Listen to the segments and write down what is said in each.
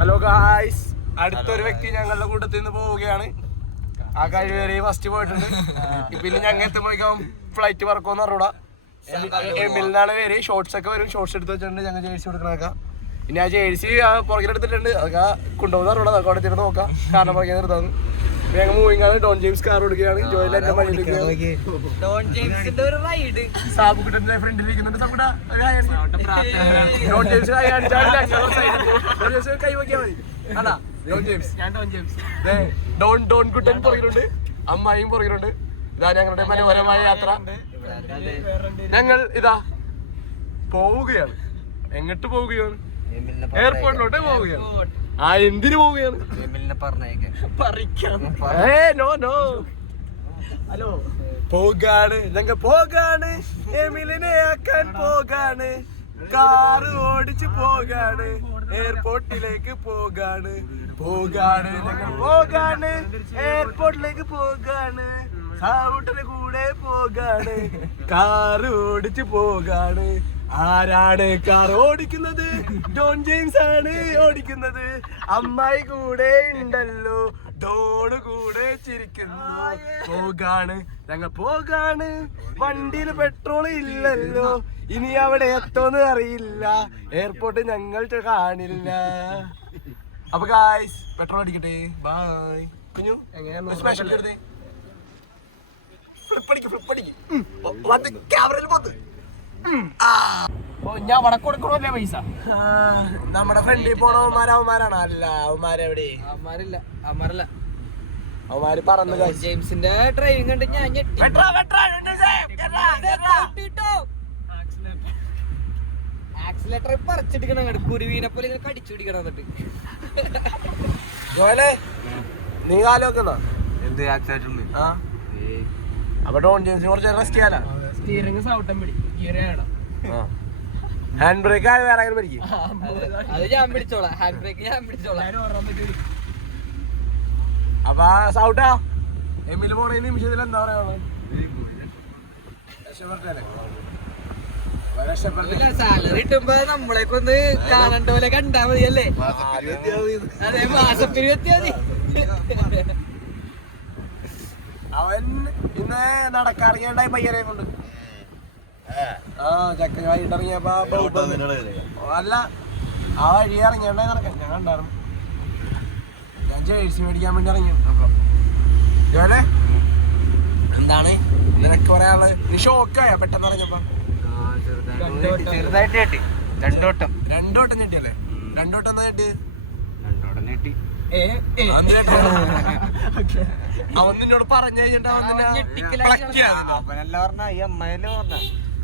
Hello guys, അടുത്തൊരു വ്യക്തി ഞങ്ങളുടെ കൂട്ടത്തിൽ നിന്ന് പോവുകയാണ്. ആ കഴിവേറി ഫസ്റ്റ് പോയിട്ടുണ്ട്. പിന്നെ ഞങ്ങൾ എത്തുമ്പോഴേക്കും ഫ്ലൈറ്റ് പറക്കുമെന്ന് പറഞ്ഞൂടാ. എമിലിനാണ് പേര്. ഷോർട്സ് ഒക്കെ വരും. ഷോർട്സ് എടുത്ത് വെച്ചിട്ടുണ്ട്. ഞങ്ങൾ ജേഴ്സി കൊടുക്കണൊക്കെ. ഇനി ആ ജേഴ്സി പുറകിലെടുത്തിട്ടുണ്ട്. അതൊക്കെ കൊണ്ടുപോകുന്ന പറഞ്ഞൂടാ. അതൊക്കെ അവിടെ തിരിഞ്ഞ് നോക്കാം. കാരണം പുറകെ നിർത്താന്ന്. ഞങ്ങൾ മൂവിങ് ആണ്. ഡോൺ ജെയിംസ് കാർ കൊടുക്കുകയാണ്. ജോയിൽ എന്റെ സാബുക്കുട്ടന്റെ ഫ്രണ്ടിലിരിക്കുന്നുണ്ട്. ഡോൺ ജെയിംസ് കൈ വയ്ക്കാൻ മതി. അതാ ഡോൺ ജെയിംസ്. ഡോൺ കുട്ടൻ പുറകിലുണ്ട്. അമ്മായിയും പുറകിലുണ്ട്. ഇതാ ഞങ്ങളുടെ മനോഹരമായ യാത്ര. ഞങ്ങൾ ഇതാ പോവുകയാണ്. എങ്ങോട്ട് പോവുകയാണ്? എയർപോർട്ടിലോട്ട് പോവുകയാണ്. ആ എന്തിനു പോവുകയാണ്? പോകാണ്, ഞങ്ങൾ പോകാണ്. എമിലിനെ ആക്കാൻ പോകാണ്. കാറ് ഓടിച്ച് പോകാണ്. എയർപോർട്ടിലേക്ക് പോകാണ്. ഞങ്ങൾ പോകാണ്. എയർപോർട്ടിലേക്ക് പോകാണ്. സാവൂട്ടിന്റെ കൂടെ പോകാണ്. കാറ് ഓടിച്ച് പോകാണ്. ആരാണ് കാർ ഓടിക്കുന്നത്? ഡോൺ ജെയിംസ് ആണ് ഓടിക്കുന്നത്. അമ്മായി കൂടെ ഉണ്ടല്ലോ. ഡോണ് കൂടെ ചിരിക്കുന്നു. പോകാണ്, ഞങ്ങൾ പോകാണ്. വണ്ടിയിൽ പെട്രോൾ ഇല്ലല്ലോ. ഇനി അവിടെ എത്തോന്ന് അറിയില്ല. എയർപോർട്ട് ഞങ്ങൾ കാണില്ല. അപ്പൊ ഗായ്സ്, പെട്രോൾ അടിക്കട്ടെ. ബൈ. കുഞ്ഞു സ്പെഷ്യൽ എടുത്തേ. ഫ്ലിപ്പടിക്ക് ക്യാമറയിൽ പോത്ത്. ഞാൻ വടക്ക് കൊടുക്കണല്ലേ പൈസ? നമ്മുടെ ഫ്രണ്ടിൽ പോണവന്മാരാണ്. അല്ല, അവന്മാരെവിടെ? അവന്മാര് പറന്ന് ജെയിംസിന്റെ ഡ്രൈവിംഗ് കണ്ട് ഞാൻ ആക്സിലേറ്റർ പറിച്ചിടിക്കണം. കുരുവീനെ പോലെ ഇങ്ങനെ കടിച്ചു പിടിക്കണം. എന്നിട്ട് നീ കാലൊക്കെന്നാ എന്ത് ആക്സിലേറ്റർ ഉണ്ട്? അപ്പൊ ഡോൺ ജെയിംസിന് കുറച്ച് റെസ്റ്റ് ചെയ്യാനാ. സ്റ്റിയറിംഗ് സൗട്ടം പിടി. ഹാൻഡ് ബ്രേക്ക് ആയി വേറെ അങ്ങനെ പിടിക്കും. അത് ഞാൻ പിടിച്ചോളാം. ഹാൻഡ് ബ്രേക്ക് ഞാൻ പിടിച്ചോളാം. അപ്പൊ സൗട്ടാ എമ്മില് പോണ നിമിഷത്തിൽ എന്താ പറയാ? സാലറി കിട്ടുമ്പോ നമ്മളെയൊക്കെ ഒന്ന് കാണണ്ട പോലെ കണ്ടാ മതിയല്ലേ? അതെ, മാസപ്പിരി എത്തിയാ മതി. അവൻ ഇന്ന് നടക്കാറിയാണ്ടായി പയ്യനെ കൊണ്ട്. ചക്കൻ വൈകിട്ട് ഇറങ്ങിയപ്പോ അല്ല, ആ വഴി ഇറങ്ങിയാണ്ടായി നടക്കാൻ ഞാൻ കണ്ടായിരുന്നു. ഞാൻ ജേഴ്സി മേടിക്കാൻ വേണ്ടി ഇറങ്ങി. അപ്പൊ എന്താണ് നിനക്ക് പറയാനുള്ളത്? നീ ഷോക്കായ പെട്ടെന്ന് ഇറങ്ങിയപ്പോ? ചെറുതായിട്ട് രണ്ടോട്ടം ഞെട്ടിയല്ലേ? രണ്ടോട്ടം ഞെട്ടി. അവൻ നിന്നോട് പറഞ്ഞു കഴിഞ്ഞിട്ട്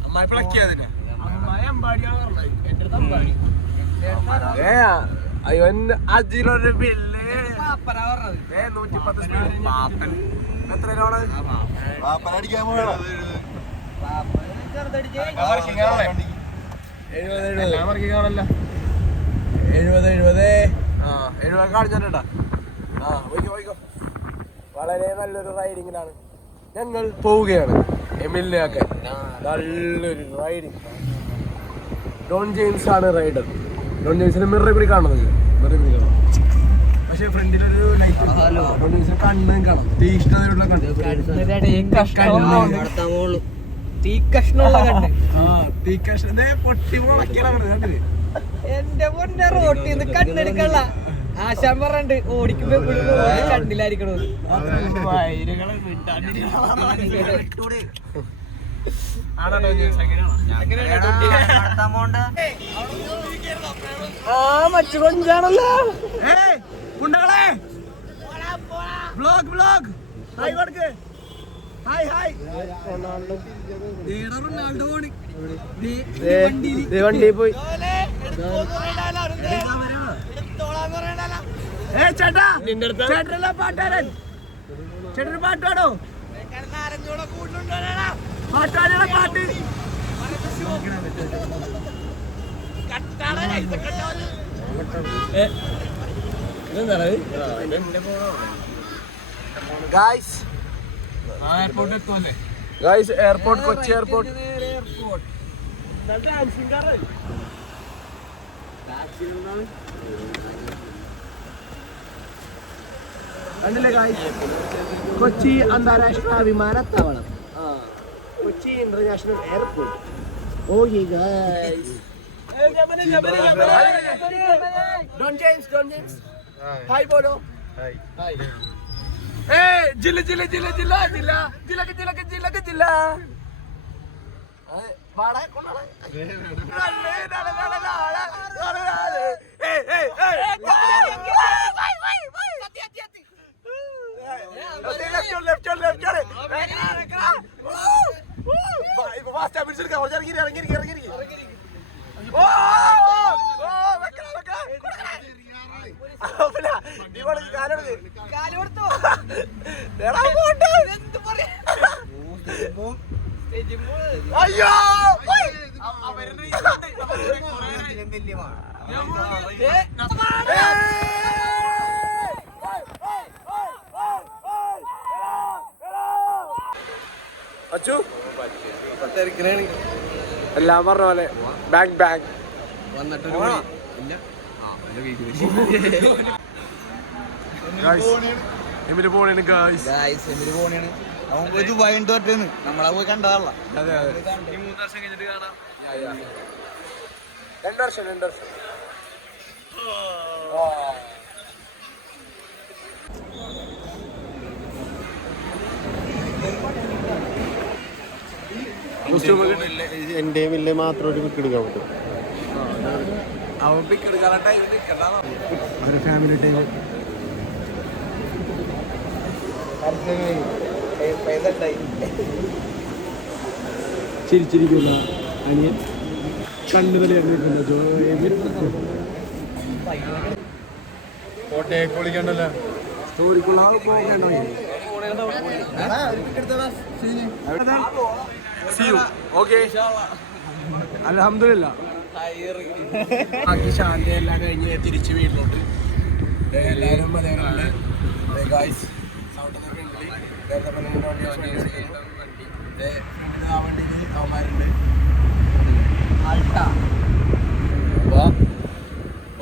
അമ്മായി പിളക്കിയതിനെ. അവൻ അജിലൊരു ബില്ല് 110 സ്പീഡ്. എത്ര രൂപ? 70 കാണിച്ചിട്ടാ. പോയിക്കോ. വളരെ നല്ലൊരു റൈഡിങ്ങിലാണ് ഞങ്ങൾ പോവുകയാണ്. എമിലിനെ ആക്കാൻ നല്ലൊരു റൈഡിങ്. ഡോൺ ജെയിംസ് ആണ് റൈഡർ. ഡോൺ ജെയിംസിന്റെ മിററിൽ കൂടി കാണുന്നത്. പക്ഷെ ഫ്രണ്ടിലൊരു ലൈറ്റ്. ഡോൺ ജെയിംസിന്റെ കണ്ണും കാണാം. തീഷ്ണതയുള്ള കണ്ണ്. പൊട്ടി മുളക്കിയാണ് കണ്ടില്ലേ? എന്റെ പൊന്നെ റോട്ടിന്ന് കണ്ണെടുക്കള്ള ആശാൻ പറഞ്ഞിട്ട് ഓടിക്കുമ്പോ കണ്ണിലായിരിക്കണത്. മച്ചു കൊഞ്ചാണല്ലോ. Blog hi. വണ്ടി പോയി. ചേട്ടാ, ചേട്ടനല്ല പാട്ടുകാരൻ. ചേട്ടന് പാട്ട് പാടോ? പാട്ടുകാരാണ് പാട്ട്. Guys, airport Kochi airport. കണ്ടില്ലേ ഗായ്സ്, കൊച്ചി അന്താരാഷ്ട്ര വിമാനത്താവളം, Kochi international airport. Okay guys, Don James hi ബോലോ. ജില്ല ജില്ല ജില്ല ജില്ല ജില്ല ജില്ല ജില്ല ജില്ല ജില്ല അയ്യോ അച്ചു എല്ലാം പറഞ്ഞ പോലെ ബാഗ് എമില് പോണേണ് ഗായ്സ്, നമ്മളെ പോയി കണ്ടതല്ല. അതെ അതെ, 3 വർഷം കഴിഞ്ഞിട്ട് കാണാം. 2 വർഷം എന്റെയും ഇല്ലേ മാത്രം ഒരു പിക്ക് എടുക്കാൻ പറ്റും. ഒരു ഫാമിലി ടൈം. ചിരിച്ചിരിക്കുന്ന അനിയൻ, കണ്ണുകളി അറിയിക്കുന്ന കോട്ടയെ കുളിക്കണ്ടല്ലോ. സ്റ്റോറിക്കുള്ള പോകേണ്ടോ? അൽഹംദുലില്ലാ, ബാക്കി ശാന്തി എല്ലാം കഴിഞ്ഞ് തിരിച്ച് വീട്ടിലോട്ട് എല്ലാവരും അതേപോലെ ഗായ്സ് സൗണ്ടൊക്കെ അവന്മാരുണ്ട്.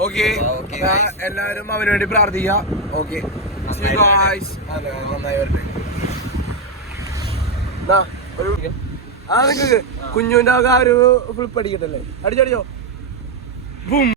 ഓക്കെ, എല്ലാവരും അവന് വേണ്ടി പ്രാർത്ഥിക്കുക. ഓക്കെ, നന്നായി വരട്ടെ. നിങ്ങൾക്ക് കുഞ്ഞുവിന്റെ ഒരു ഫ്ലിപ്പ് അടിക്കട്ടല്ലേ, അടിച്ചടിച്ചോ.